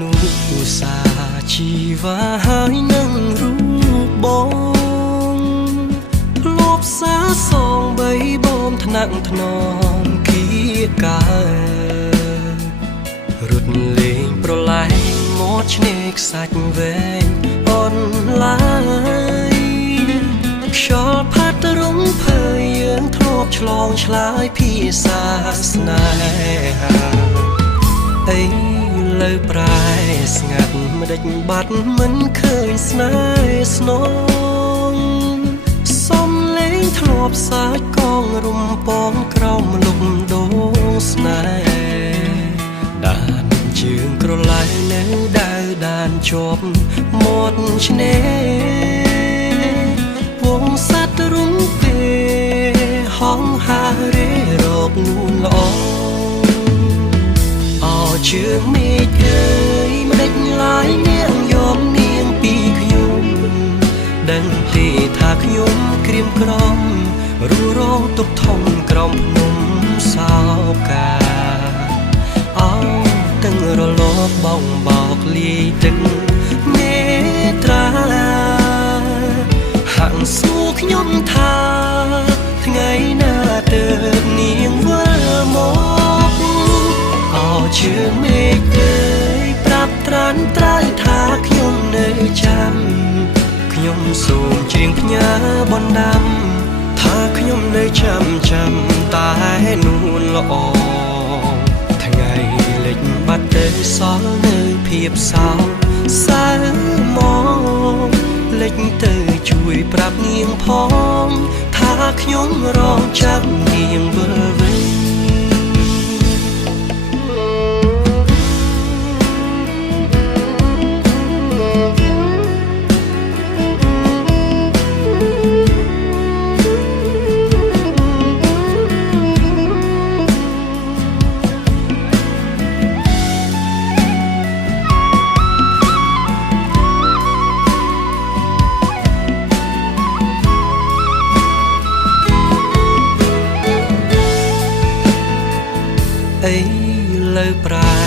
នុសាជីវ៉ាហើយនឹងរូបបងធ្លាប់សាសងបីបងថ្នាក់ថ្នមគៀការត់លេងប្រឡែងមកឆ្នេរខ្សាច់វែងអនឡាយខ្យល់ផាត់រំភើយយើងធ្លាប់ឆ្លងឆ្លើយភាសាស្នេហាអីលើប្រែស្ងាត់មិនដេចបាត់មិនឃើញស្នេហ៍ស្នងសំលេងធ្លាប់សាច់កងរំពងក្រោមលំដូងស្នេហ៍ដានជើងក្រឡាយនៅដើរដានជាប់មាត់ឆ្នេរវងសត្វរុំពេលហងហារេរកនួនល្អជើងមេឃអើយមិនដេចឡាយនាងយកនាងពីខ្ញុំដឹងទេថាខ្ញុំក្រៀមក្រំរੂរងទុកធំក្រំភ្នំសោកាអោទាំងរលកបងបោកលាយទឹកមេត្រាហាក់សួរខ្ញុំថាថ្ងៃណាទើបនាងវិលមកជើងមេឃអើយប្រាប់ត្រានត្រើយថាខ្ញុំនៅចាំខ្ញុំសូមជៀងផ្ញើបណ្ដាំថាខ្ញុំនៅចាំតែនួនល្អថ្ងៃលិចបាត់ទៅសល់នៅភាពសោកសៅមកលិចទៅជួយប្រាប់នាងផងថាខ្ញុំរងចាំនាងវិលវិញអីលើប្រែ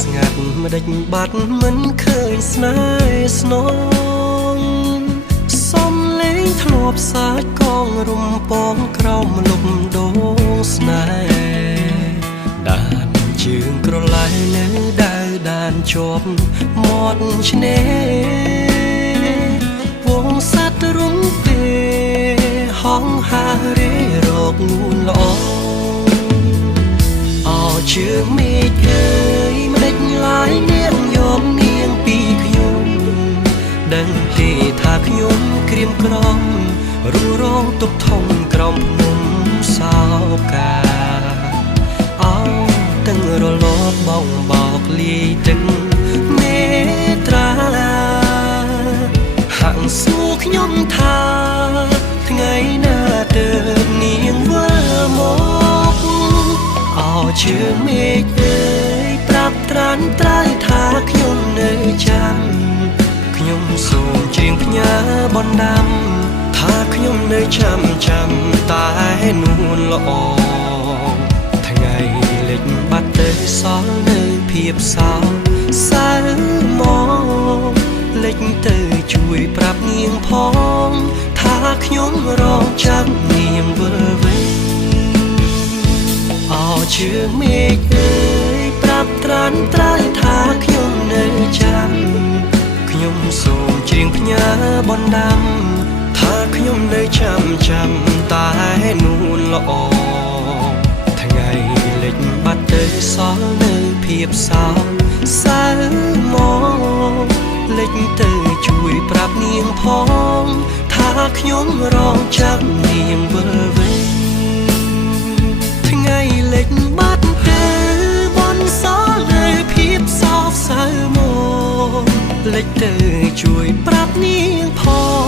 ស្ងាត់មិនដេចបាត់មិនឃើញស្នេហ៍ស្នងសំលេងធ្លាប់សាច់កងរំពងក្រោមលំដូងស្នេហ៍ដានជើងក្រឡាយនៅដើរដានជាប់មាត់ឆ្នេរវងសត្វរុំពេលហងហារេរកនួនល្អជើងមេឃអើយមិនដេចឡាយនាងយកនាងពីខ្ញុំដឹងទេថាខ្ញុំក្រៀមក្រំរੂរងទុកធំក្រំភ្នំសោកាអោទាំងរលកបងបោកលាយទឹកមេត្រាហាក់សួរខ្ញុំថាថ្ងៃណាទើបនាងវិលមកជើងមេឃអើយប្រាប់ត្រានត្រើយថាខ្ញុំនៅចាំខ្ញុំសូមជៀងផ្ញើបណ្ដាំថាខ្ញុំនៅចាំតែនួនល្អថ្ងៃលិចបាត់ទៅសល់នៅភាពសោកសៅមកលិចទៅជួយប្រាប់នាងផងថាខ្ញុំរងចាំនាងវិលវិញជើងមេឃអើយប្រាប់ត្រានត្រើយថាខ្ញុំនៅចាំខ្ញុំសូមជៀងផ្ញើបណ្ដាំថាខ្ញុំនៅចាំតែនួនល្អថ្ងៃលិចបាត់ទៅសល់នៅភាពសោកសៅមកលិចទៅជួយប្រាប់នាងផងថាខ្ញុំរងចាំនាងវិលវិញថ្ងៃលិចបាត់ទៅបនសល់នៅភាពសោកសៅមកលិចទៅជួយប្រាប់នាងផ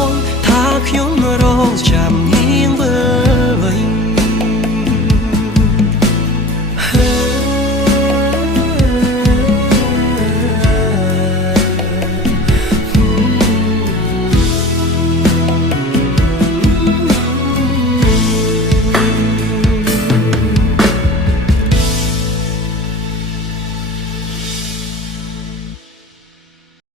ងថាខ្ញុំរងចាំ